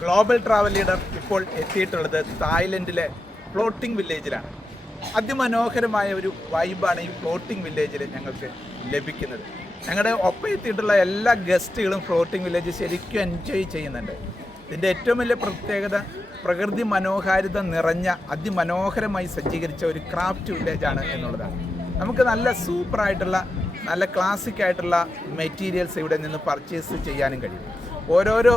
Global travel leader ഇപ്പോൾ എത്തിയിട്ടുള്ളത് തായ്ലൻഡിലെ floating വില്ലേജിലാണ്. അതിമനോഹരമായ ഒരു വൈബാണ് ഈ ഫ്ലോട്ടിംഗ് വില്ലേജിൽ ഞങ്ങൾക്ക് ലഭിക്കുന്നത്. ഞങ്ങളുടെ ഒപ്പം എത്തിയിട്ടുള്ള എല്ലാ ഗസ്റ്റുകളും ഫ്ലോട്ടിംഗ് വില്ലേജ് ശരിക്കും എൻജോയ് ചെയ്യുന്നുണ്ട്. ഇതിൻ്റെ ഏറ്റവും വലിയ പ്രത്യേകത പ്രകൃതി മനോഹാരിത നിറഞ്ഞ അതിമനോഹരമായി സജ്ജീകരിച്ച ഒരു ക്രാഫ്റ്റ് വില്ലേജാണ് എന്നുള്ളതാണ്. നമുക്ക് നല്ല സൂപ്പറായിട്ടുള്ള നല്ല ക്ലാസിക് ആയിട്ടുള്ള മെറ്റീരിയൽസ് ഇവിടെ നിന്ന് പർച്ചേസ് ചെയ്യാനും കഴിയും. ഓരോരോ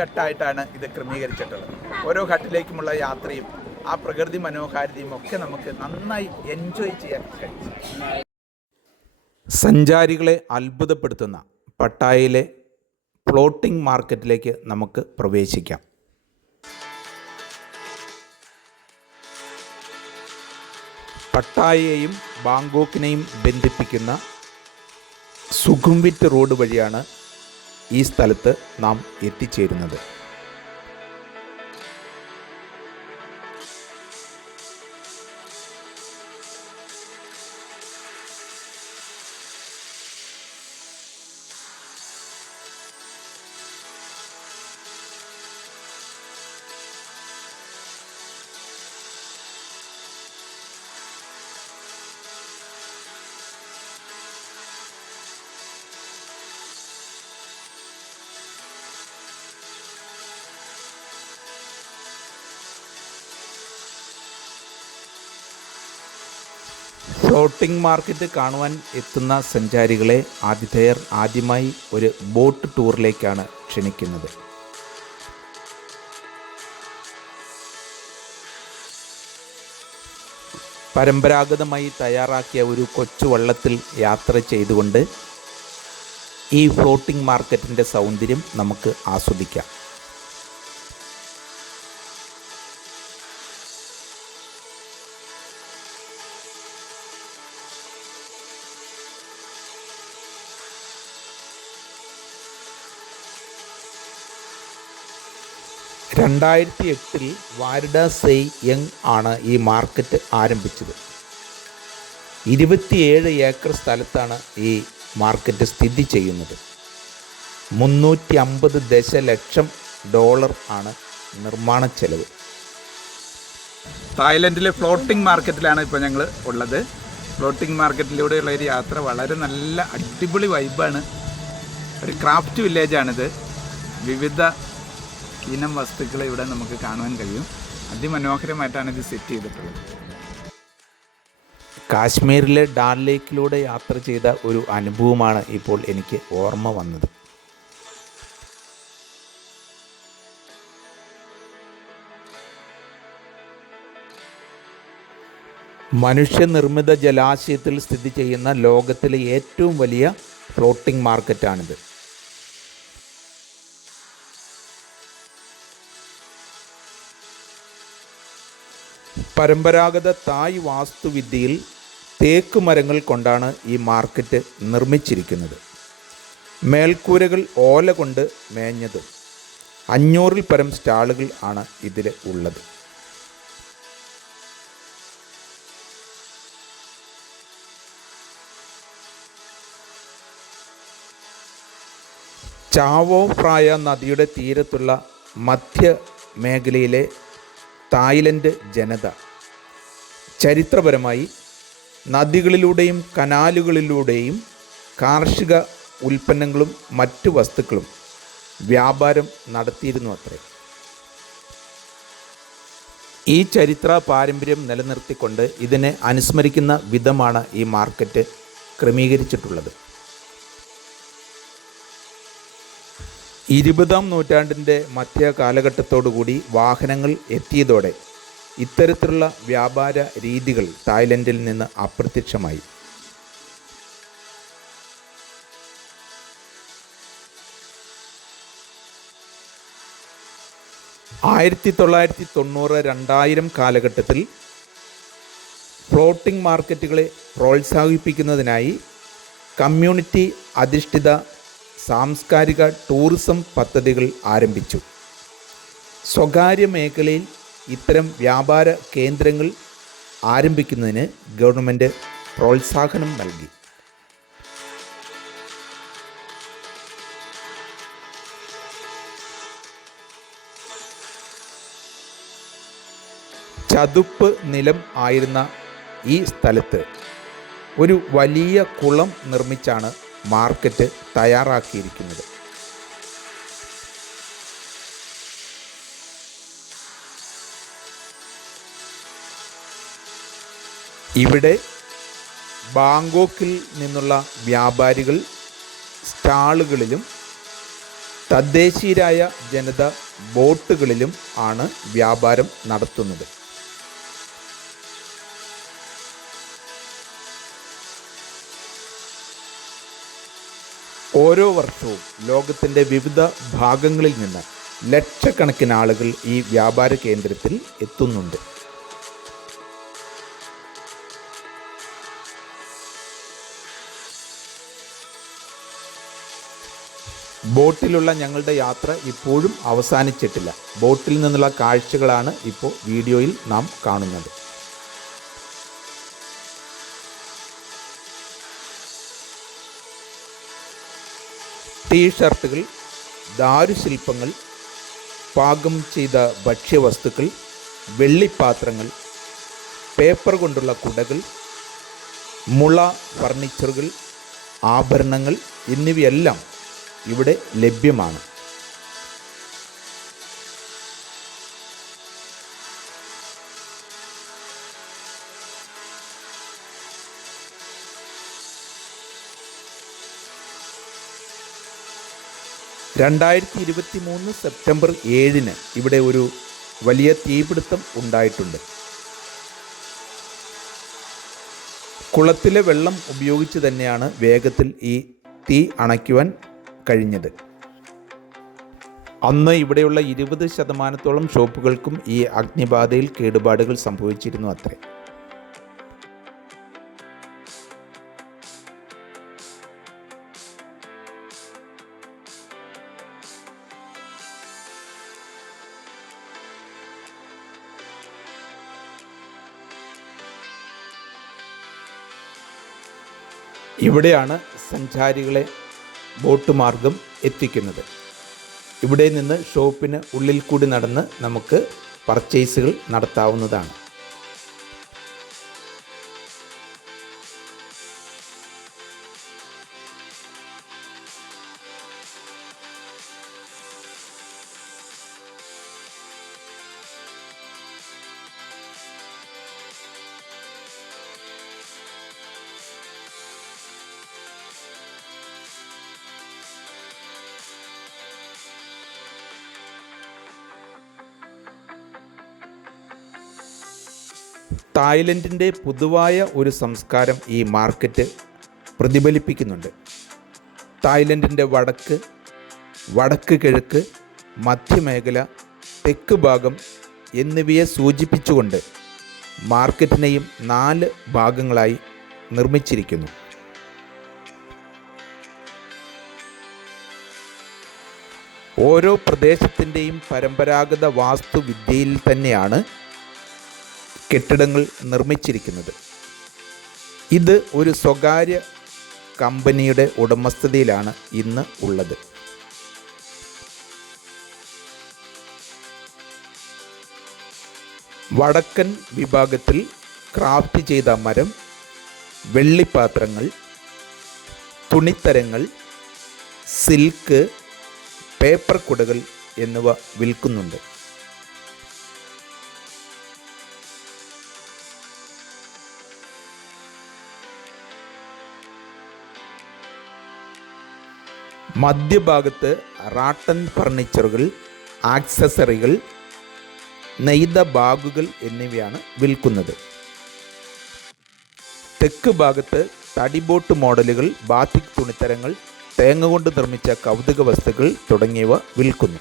ഘട്ടായിട്ടാണ് ഇത് ക്രമീകരിച്ചിട്ടുള്ളത്. ഓരോ ഘട്ടിലേക്കുമുള്ള യാത്രയും ആ പ്രകൃതി മനോഹാരിതയും ഒക്കെ നമുക്ക് നന്നായി എൻജോയ് ചെയ്യാൻ കഴിയും. സഞ്ചാരികളെ അത്ഭുതപ്പെടുത്തുന്ന പട്ടായയിലെ ഫ്ലോട്ടിംഗ് മാർക്കറ്റിലേക്ക് നമുക്ക് പ്രവേശിക്കാം. പട്ടായയെയും ബാങ്കോക്കിനെയും ബന്ധിപ്പിക്കുന്ന സുഖുംവിറ്റ് റോഡ് വഴിയാണ് ഈ സ്ഥലത്ത് നാം എത്തിച്ചേരുന്നത്. ഫ്ലോട്ടിംഗ് മാർക്കറ്റ് കാണുവാൻ എത്തുന്ന സഞ്ചാരികളെ ആതിഥേയർ ആദ്യമായി ഒരു ബോട്ട് ടൂറിലേക്കാണ് ക്ഷണിക്കുന്നത്. പരമ്പരാഗതമായി തയ്യാറാക്കിയ ഒരു കൊച്ചു വള്ളത്തിൽ യാത്ര ചെയ്തുകൊണ്ട് ഈ ഫ്ലോട്ടിംഗ് മാർക്കറ്റിൻ്റെ സൗന്ദര്യം നമുക്ക് ആസ്വദിക്കാം. (2008) വാരിഡ സെയ് യങ് ആണ് ഈ മാർക്കറ്റ് ആരംഭിച്ചത്. 27 ഏക്കർ സ്ഥലത്താണ് ഈ മാർക്കറ്റ് സ്ഥിതി ചെയ്യുന്നത്. $350 ദശലക്ഷം ആണ് നിർമ്മാണ ചെലവ്. തായ്ലൻഡിലെ ഫ്ലോട്ടിംഗ് മാർക്കറ്റിലാണ് ഇപ്പോൾ ഞങ്ങൾ ഉള്ളത്. ഫ്ലോട്ടിംഗ് മാർക്കറ്റിലൂടെയുള്ള ഒരു യാത്ര വളരെ നല്ല അടിപൊളി വൈബാണ്. ഒരു ക്രാഫ്റ്റ് വില്ലേജാണിത്. വിവിധ ഇനം വസ്തുക്കൾ ഇവിടെ നമുക്ക് കാണുവാൻ കഴിയും. അതിമനോഹരമായിട്ടാണ് ഇത് സെറ്റ് ചെയ്തിട്ടുള്ളത്. കാശ്മീരിലെ ഡാൽ ലേക്കിലൂടെ യാത്ര ചെയ്ത ഒരു അനുഭവമാണ് ഇപ്പോൾ എനിക്ക് ഓർമ്മ വന്നത്. മനുഷ്യനിർമ്മിത ജലാശയത്തിൽ സ്ഥിതി ചെയ്യുന്ന ലോകത്തിലെ ഏറ്റവും വലിയ ഫ്ലോട്ടിംഗ് മാർക്കറ്റാണിത്. പരമ്പരാഗത തായ് വാസ്തുവിദ്യയിൽ തേക്ക് മരങ്ങൾ കൊണ്ടാണ് ഈ മാർക്കറ്റ് നിർമ്മിച്ചിരിക്കുന്നത്. മേൽക്കൂരകൾ ഓല കൊണ്ട് മേഞ്ഞതും 500-ൽ പരം സ്റ്റാളുകൾ ആണ് ഇതിൽ ഉള്ളത്. ചാവോ ഫ്രായ നദിയുടെ തീരത്തുള്ള മധ്യ മേഖലയിലെ തായ്ലൻഡ് ജനത ചരിത്രപരമായി നദികളിലൂടെയും കനാലുകളിലൂടെയും കാർഷിക ഉൽപ്പന്നങ്ങളും മറ്റു വസ്തുക്കളും വ്യാപാരം നടത്തിയിരുന്നു അത്രേ. ഈ ചരിത്ര പാരമ്പര്യം നിലനിർത്തിക്കൊണ്ട് ഇതിനെ അനുസ്മരിക്കുന്ന വിധമാണ് ഈ മാർക്കറ്റ് ക്രമീകരിച്ചിട്ടുള്ളത്. 20-ാം നൂറ്റാണ്ടിൻ്റെ മധ്യ കാലഘട്ടത്തോടുകൂടി വാഹനങ്ങൾ എത്തിയതോടെ ഇത്തരത്തിലുള്ള വ്യാപാര രീതികൾ തായ്ലൻഡിൽ നിന്ന് അപ്രത്യക്ഷമായി. (1990-2000) കാലഘട്ടത്തിൽ ഫ്ലോട്ടിംഗ് മാർക്കറ്റുകളെ പ്രോത്സാഹിപ്പിക്കുന്നതിനായി കമ്മ്യൂണിറ്റി അധിഷ്ഠിത സാംസ്കാരിക ടൂറിസം പദ്ധതികൾ ആരംഭിച്ചു. സ്വകാര്യ മേഖലയിൽ ഇത്തരം വ്യാപാര കേന്ദ്രങ്ങൾ ആരംഭിക്കുന്നതിന് ഗവൺമെൻറ് പ്രോത്സാഹനം നൽകി. ചതുപ്പ് നിലം ആയിരുന്ന ഈ സ്ഥലത്ത് ഒരു വലിയ കുളം നിർമ്മിച്ചാണ് മാർക്കറ്റ് തയ്യാറാക്കിയിരിക്കുന്നത്. ഇവിടെ ബാങ്കോക്കിൽ നിന്നുള്ള വ്യാപാരികൾ സ്റ്റാളുകളിലും തദ്ദേശീയരായ ജനത ബോട്ടുകളിലും ആണ് വ്യാപാരം നടത്തുന്നത്. ഓരോ വർഷവും ലോകത്തിൻ്റെ വിവിധ ഭാഗങ്ങളിൽ നിന്ന് ലക്ഷക്കണക്കിന് ആളുകൾ ഈ വ്യാപാര കേന്ദ്രത്തിൽ എത്തുന്നുണ്ട്. ബോട്ടിലുള്ള ഞങ്ങളുടെ യാത്ര ഇപ്പോഴും അവസാനിച്ചിട്ടില്ല. ബോട്ടിൽ നിന്നുള്ള കാഴ്ചകളാണ് ഇപ്പോൾ വീഡിയോയിൽ നാം കാണുന്നത്. ടീഷർട്ടുകൾ, ദാരുശില്പങ്ങൾ, പാകം ചെയ്ത ഭക്ഷ്യവസ്തുക്കൾ, വെള്ളിപ്പാത്രങ്ങൾ, പേപ്പർ കൊണ്ടുള്ള കുടകൾ, മുള ഫർണിച്ചറുകൾ, ആഭരണങ്ങൾ എന്നിവയെല്ലാം ഇവിടെ ലഭ്യമാണ്. സെപ്റ്റംബർ 7 ഇവിടെ ഒരു വലിയ തീപിടുത്തം ഉണ്ടായിട്ടുണ്ട്. കുളത്തിലെ വെള്ളം ഉപയോഗിച്ച് തന്നെയാണ് വേഗത്തിൽ ഈ തീ അണയ്ക്കുവാൻ കഴിഞ്ഞത്. അന്ന് ഇവിടെയുള്ള 20% ഷോപ്പുകൾക്കും ഈ അഗ്നിബാധയിൽ കേടുപാടുകൾ സംഭവിച്ചിരുന്നു അത്രേ. ഇവിടെയാണ് സഞ്ചാരികളെ ബോട്ട് മാർഗം എത്തിക്കുന്നത്. ഇവിടെ നിന്ന് ഷോപ്പിന് ഉള്ളിൽ കൂടി നടന്ന് നമുക്ക് പർച്ചേസുകൾ നടത്താവുന്നതാണ്. തായ്ലൻഡിൻ്റെ പൊതുവായ ഒരു സംസ്കാരം ഈ മാർക്കറ്റ് പ്രതിഫലിപ്പിക്കുന്നുണ്ട്. തായ്ലൻഡിൻ്റെ വടക്ക് കിഴക്ക്, മധ്യമേഖല, തെക്ക് ഭാഗം എന്നിവയെ സൂചിപ്പിച്ചുകൊണ്ട് മാർക്കറ്റിനെയും 4 ഭാഗങ്ങളായി നിർമ്മിച്ചിരിക്കുന്നു. ഓരോ പ്രദേശത്തിൻ്റെയും പരമ്പരാഗത വാസ്തുവിദ്യയിൽ തന്നെയാണ് കെട്ടിടങ്ങൾ നിർമ്മിച്ചിരിക്കുന്നത്. ഇത് ഒരു സ്വകാര്യ കമ്പനിയുടെ ഉടമസ്ഥതയിലാണ് ഇന്ന് ഉള്ളത്. വടക്കൻ വിഭാഗത്തിൽ ക്രാഫ്റ്റ് ചെയ്ത മരം, വെള്ളിപ്പാത്രങ്ങൾ, തുണിത്തരങ്ങൾ, സിൽക്ക്, പേപ്പർ കുടകൾ എന്നിവ വിൽക്കുന്നുണ്ട്. മധ്യഭാഗത്ത് റാട്ടൻ ഫർണിച്ചറുകൾ, ആക്സസറികൾ, നെയ്ത ബാഗുകൾ എന്നിവയാണ് വിൽക്കുന്നത്. തെക്ക് ഭാഗത്ത് തടിബോട്ട് മോഡലുകൾ, ബാത്തിക് തുണിത്തരങ്ങൾ, തേങ്ങ കൊണ്ട് നിർമ്മിച്ച കൗതുക വസ്തുക്കൾ തുടങ്ങിയവ വിൽക്കുന്നു.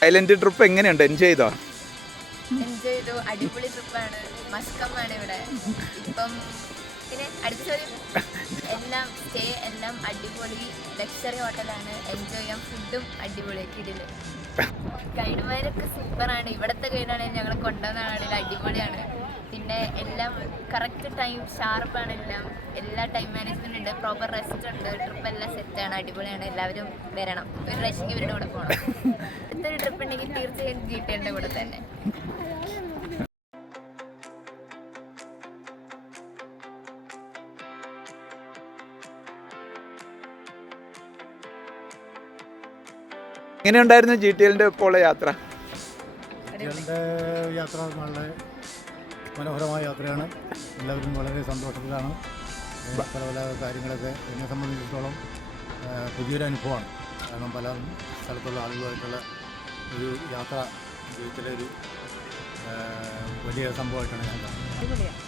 തായ്ലൻഡ് ട്രിപ്പ് എങ്ങനെയുണ്ട്? എൻജോയ് ചെയ്തോ? അടിപൊളി ട്രിപ്പാണ്. മസ്കമാണ് ഇവിടെ. ഇപ്പം പിന്നെ അടുത്ത എല്ലാം സ്റ്റേ എല്ലാം അടിപൊളി ലക്ഷറി ഹോട്ടലാണ്. എൻജോയ് ചെയ്യാം. ഫുഡും അടിപൊളി കിടില്. ഗൈഡുമാരൊക്കെ സൂപ്പറാണ്. ഇവിടുത്തെ ഗൈഡാണെങ്കിൽ ഞങ്ങളെ കൊണ്ടുവന്നാണെങ്കിൽ അടിപൊളിയാണ്. പിന്നെ എല്ലാം കറക്റ്റ് ടൈം ഷാർപ്പാണ്. എല്ലാം എല്ലാ ടൈം മാനേജ്മെന്റ് ഉണ്ട്, പ്രോപ്പർ റെസ്റ്റ് ഉണ്ട്, ട്രിപ്പ് എല്ലാം സെറ്റാണ്, അടിപൊളിയാണ്. എല്ലാവരും വരണം, ഒരു പ്രാവശ്യം ഇവരുടെ കൂടെ പോകണം. അടുത്തൊരു ട്രിപ്പ് ഉണ്ടെങ്കിൽ തീർച്ചയായും GTLന്റെ കൂടെ തന്നെ. എങ്ങനെയുണ്ടായിരുന്നു GTLന്റെ ഒപ്പമുള്ള യാത്ര? GTLന്റെ യാത്ര വളരെ മനോഹരമായ യാത്രയാണ്. എല്ലാവരും വളരെ സന്തോഷത്തിലാണ്. പല പല കാര്യങ്ങളൊക്കെ എന്നെ സംബന്ധിച്ചിടത്തോളം പുതിയൊരു അനുഭവമാണ്. കാരണം പല സ്ഥലത്തുള്ള ആളുകളുമായിട്ടുള്ള ഒരു യാത്ര ജീവിതത്തിലെ ഒരു വലിയ സംഭവമായിട്ടാണ് ഞാൻ കാണുന്നത്. അടിപൊളിയാണ്.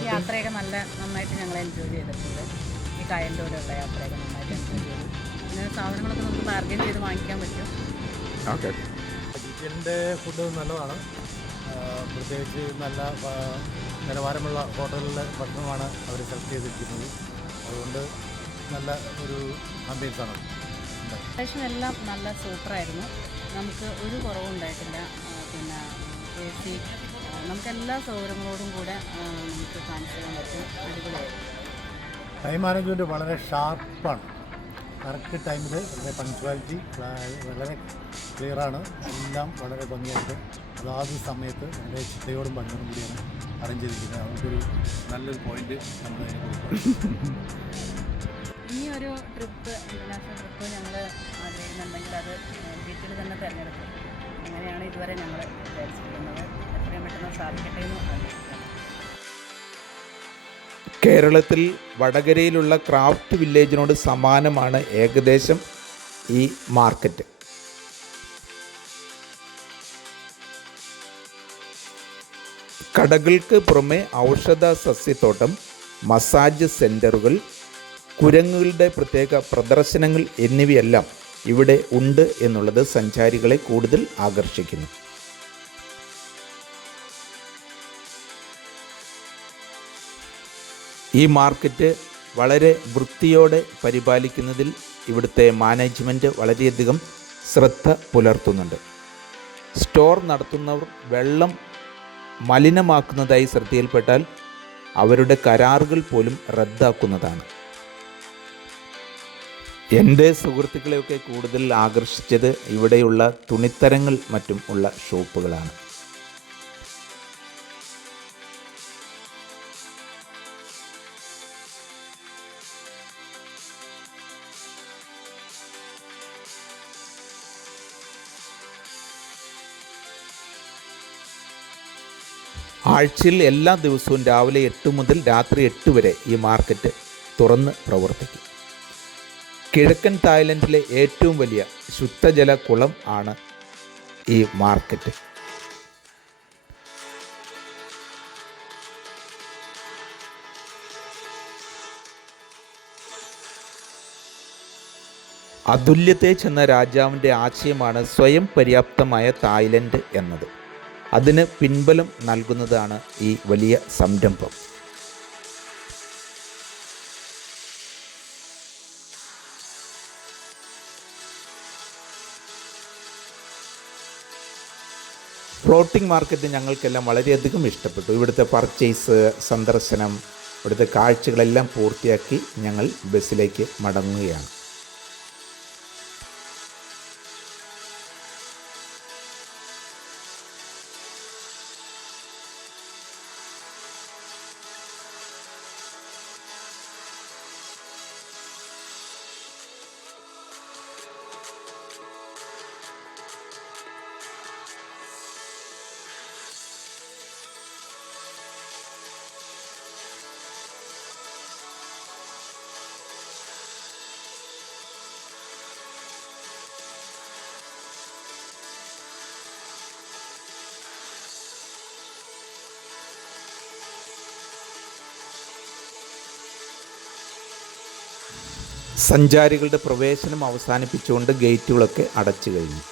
ഈ യാത്രയൊക്കെ നന്നായിട്ട് ഞങ്ങൾ എൻജോയ് ചെയ്തിട്ടുണ്ട്. ഈ കായലിൻ്റെ കൂടെയുള്ള യാത്രയൊക്കെ നന്നായിട്ട് എൻജോയ് ചെയ്തു. പിന്നെ സാധനങ്ങളൊക്കെ നമുക്ക് ബാർഗൈൻ ചെയ്ത് വാങ്ങിക്കാൻ പറ്റും. ഓക്കെ. GTLന്റെ ഫുഡ് നല്ലതാണ്. പ്രത്യേകിച്ച് നല്ല നിലവാരമുള്ള ഹോട്ടലിലെ ഭക്ഷണമാണ് അവർ സെലക്ട് ചെയ്തിരിക്കുന്നത്. അതുകൊണ്ട് നല്ല ഒരു ആംബിയൻസാണ്. അത്യാവശ്യം എല്ലാം നല്ല സൂപ്പറായിരുന്നു. നമുക്ക് ഒരു കുറവും ഉണ്ടായിട്ടില്ല. പിന്നെ AC നമുക്ക് എല്ലാ സൗകര്യങ്ങളോടും കൂടെ നമുക്ക് താമസിക്കാൻ പറ്റും. അടിപൊളിയായിരുന്നു. ടൈം മാനേജ്മെൻറ്റ് വളരെ ഷാർപ്പാണ്. കറക്റ്റ് ടൈമിൽ വളരെ പങ്ക്ച്വാലിറ്റി വളരെ ക്ലിയറാണ്. എല്ലാം വളരെ ഭംഗിയായിട്ട് അതാത് സമയത്ത് വളരെ ചിട്ടയോടും ഭംഗിയോടും കൂടിയാണ് അറേഞ്ച് ചെയ്തിരിക്കുന്നത്. അവർക്കൊരു നല്ലൊരു പോയിന്റ് നമ്മൾ ഈ ഒരു ട്രിപ്പ്, ഇൻ്റർനാഷണൽ ട്രിപ്പ് ഞങ്ങൾ ആഗ്രഹിക്കുന്നുണ്ടെങ്കിൽ അത് GTL തന്നെ തിരഞ്ഞെടുക്കും. അങ്ങനെയാണ് ഇതുവരെ ഞങ്ങൾ വിചാരിച്ചിരിക്കുന്നത്. എത്രയും പെട്ടെന്ന് സാധിക്കട്ടെ എന്ന് ആഗ്രഹിക്കുന്നു. കേരളത്തിൽ വടകരയിലുള്ള ക്രാഫ്റ്റ് വില്ലേജിനോട് സമാനമാണ് ഏകദേശം ഈ മാർക്കറ്റ്. കടകൾക്ക് പുറമെ ഔഷധ സസ്യത്തോട്ടം, മസാജ് സെൻ്ററുകൾ, കുരങ്ങുകളുടെ പ്രത്യേക പ്രദർശനങ്ങൾ എന്നിവയെല്ലാം ഇവിടെ ഉണ്ട് എന്നുള്ളത് സഞ്ചാരികളെ കൂടുതൽ ആകർഷിക്കുന്നു. ഈ മാർക്കറ്റ് വളരെ വൃത്തിയോടെ പരിപാലിക്കുന്നതിൽ ഇവിടുത്തെ മാനേജ്മെൻറ്റ് വളരെയധികം ശ്രദ്ധ പുലർത്തുന്നുണ്ട്. സ്റ്റോർ നടത്തുന്നവർ വെള്ളം മലിനമാക്കുന്നതായി ശ്രദ്ധയിൽപ്പെട്ടാൽ അവരുടെ കരാറുകൾ പോലും റദ്ദാക്കുന്നതാണ്. എൻ്റെ സുഹൃത്തുക്കളെയൊക്കെ കൂടുതൽ ആകർഷിച്ചത് ഇവിടെയുള്ള തുണിത്തരങ്ങൾ മറ്റും ഉള്ള ഷോപ്പുകളാണ്. ആഴ്ചയിൽ എല്ലാ ദിവസവും രാവിലെ 8 മുതൽ രാത്രി 8 വരെ ഈ മാർക്കറ്റ് തുറന്ന് പ്രവർത്തിക്കും. കിഴക്കൻ തായ്ലൻഡിലെ ഏറ്റവും വലിയ ശുദ്ധജല കുളം ആണ് ഈ മാർക്കറ്റ്. അതുല്യത്തെ ചെന്ന രാജാവിൻ്റെ ആശയമാണ് സ്വയം പര്യാപ്തമായ തായ്ലൻഡ് എന്നത്. അതിന് പിൻബലം നൽകുന്നതാണ് ഈ വലിയ സംരംഭം. ഫ്ലോട്ടിംഗ് മാർക്കറ്റ് ഞങ്ങൾക്കെല്ലാം വളരെയധികം ഇഷ്ടപ്പെട്ടു. ഇവിടുത്തെ പർച്ചേസ്, സന്ദർശനം, ഇവിടുത്തെ കാഴ്ചകളെല്ലാം പൂർത്തിയാക്കി ഞങ്ങൾ ബസ്സിലേക്ക് മടങ്ങുകയാണ്. സഞ്ചാരികളുടെ പ്രവേശനം അവസാനിപ്പിച്ചുകൊണ്ട് ഗേറ്റുകളൊക്കെ അടച്ചു കഴിഞ്ഞു.